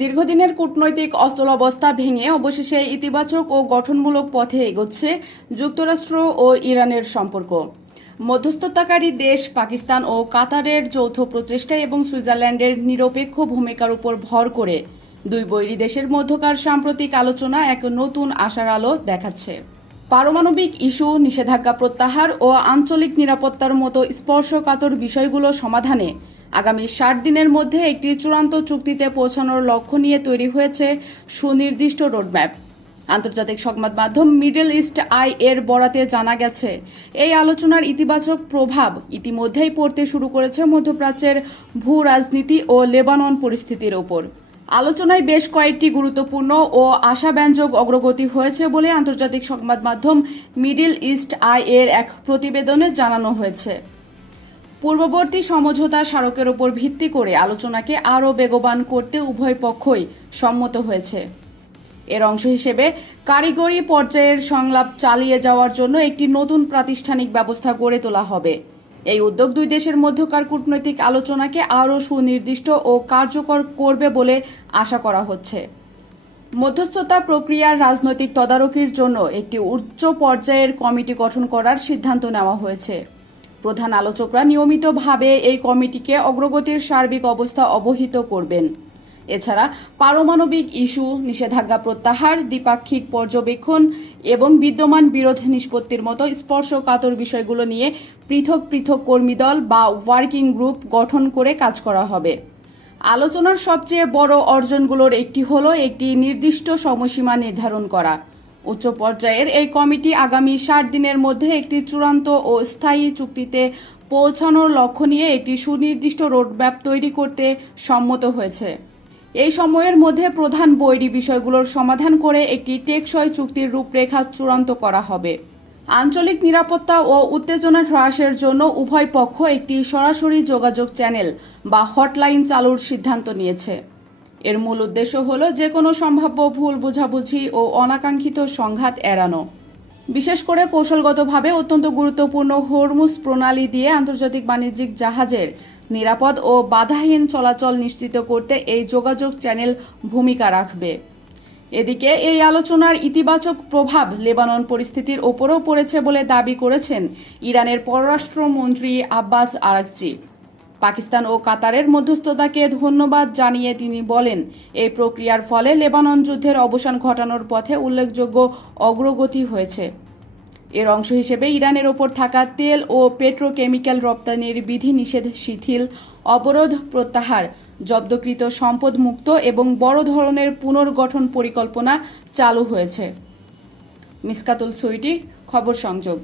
দীর্ঘদিনের কূটনৈতিক অচলাবস্থা ভেঙে অবশেষে ইতিবাচক ও গঠনমূলক পথে এগোচ্ছে যুক্তরাষ্ট্র ও ইরানের সম্পর্ক। মধ্যস্থতাকারী দেশ পাকিস্তান ও কাতারের যৌথ প্রচেষ্টা এবং সুইজারল্যান্ডের নিরপেক্ষ ভূমিকার উপর ভর করে দুই বৈরী দেশের মধ্যকার সাম্প্রতিক আলোচনা এক নতুন আশার আলো দেখাচ্ছে। পারমাণবিক ইস্যু, নিষেধাজ্ঞা প্রত্যাহার ও আঞ্চলিক নিরাপত্তার মতো স্পর্শকাতর বিষয়গুলো সমাধানে আগামী 60 দিনের মধ্যে একটি চূড়ান্ত চুক্তিতে পৌঁছানোর লক্ষ্য নিয়ে তৈরি হয়েছে সুনির্দিষ্ট রোডম্যাপ। আন্তর্জাতিক সংবাদ মাধ্যম মিডল ইস্ট আই এর বরাতে জানা গেছে, এই আলোচনার ইতিবাচক প্রভাব ইতিমধ্যেই পড়তে শুরু করেছে মধ্যপ্রাচ্যের ভূ রাজনীতি ও লেবানন পরিস্থিতির ওপর। আলোচনায় বেশ কয়েকটি গুরুত্বপূর্ণ ও আশাব্যঞ্জক অগ্রগতি হয়েছে বলে আন্তর্জাতিক সংবাদ মাধ্যম মিডল ইস্ট আই এর এক প্রতিবেদনে জানানো হয়েছে। পূর্ববর্তী সমঝোতা স্মারকের উপর ভিত্তি করে আলোচনাকে আরও বেগবান করতে উভয় পক্ষই সম্মত হয়েছে। এর অংশ হিসেবে কারিগরি পর্যায়ের সংলাপ চালিয়ে যাওয়ার জন্য একটি নতুন প্রাতিষ্ঠানিক ব্যবস্থা গড়ে তোলা হবে। এই উদ্যোগ দুই দেশের মধ্যকার কূটনৈতিক আলোচনাকে আরও সুনির্দিষ্ট ও কার্যকর করবে বলে আশা করা হচ্ছে। মধ্যস্থতা প্রক্রিয়ার রাজনৈতিক তদারকির জন্য একটি উচ্চ পর্যায়ের কমিটি গঠন করার সিদ্ধান্ত নেওয়া হয়েছে। প্রধান আলোচকরা নিয়মিতভাবে এই কমিটিকে অগ্রগতির সার্বিক অবস্থা অবহিত করবেন। এছাড়া পারমাণবিক ইস্যু, নিষেধাজ্ঞা প্রত্যাহার, দ্বিপাক্ষিক পর্যবেক্ষণ এবং বিদ্যমান বিরোধ নিষ্পত্তির মতো স্পর্শকাতর বিষয়গুলো নিয়ে পৃথক পৃথক কর্মী দল বা ওয়ার্কিং গ্রুপ গঠন করে কাজ করা হবে। আলোচনার সবচেয়ে বড় অর্জনগুলোর একটি হলো একটি নির্দিষ্ট সময়সীমা নির্ধারণ করা। উচ্চ পর্যায়ের এই কমিটি আগামী 60 দিনের মধ্যে একটি চূড়ান্ত ও স্থায়ী চুক্তিতে পৌঁছানোর লক্ষ্য নিয়ে একটি সুনির্দিষ্ট রোডম্যাপ তৈরি করতে সম্মত হয়েছে। এই সময়ের মধ্যে প্রধান বৈরী বিষয়গুলোর সমাধান করে একটি টেকসই চুক্তির রূপরেখা চূড়ান্ত করা হবে। আঞ্চলিক নিরাপত্তা ও উত্তেজনা হ্রাসের জন্য উভয় পক্ষ একটি সরাসরি যোগাযোগ চ্যানেল বা হটলাইন চালুর সিদ্ধান্ত নিয়েছে। এর মূল উদ্দেশ্য হল যে কোনো সম্ভাব্য ভুল বোঝাবুঝি ও অনাকাঙ্ক্ষিত সংঘাত এড়ানো। বিশেষ করে কৌশলগতভাবে অত্যন্ত গুরুত্বপূর্ণ হরমুজ প্রণালী দিয়ে আন্তর্জাতিক বাণিজ্যিক জাহাজের নিরাপদ ও বাধাহীন চলাচল নিশ্চিত করতে এই যোগাযোগ চ্যানেল ভূমিকা রাখবে। এদিকে এই আলোচনার ইতিবাচক প্রভাব লেবানন পরিস্থিতির ওপরও পড়েছে বলে দাবি করেছেন ইরানের পররাষ্ট্রমন্ত্রী আব্বাস আরাকচি। পাকিস্তান ও কাতারের মধ্যস্থতাকে ধন্যবাদ জানিয়ে তিনি বলেন, এই প্রক্রিয়ার ফলে লেবানন যুদ্ধের অবসান ঘটানোর পথে উল্লেখযোগ্য অগ্রগতি হয়েছে। এর অংশ হিসেবে ইরানের ওপর থাকা তেল ও পেট্রোকেমিক্যাল রপ্তানির বিধিনিষেধ শিথিল, অবরোধ প্রত্যাহার, জব্দকৃত সম্পদ মুক্ত এবং বড় ধরনের পুনর্গঠন পরিকল্পনা চালু হয়েছে। মিসকাতুল সুইটি, খবর সংযোগ।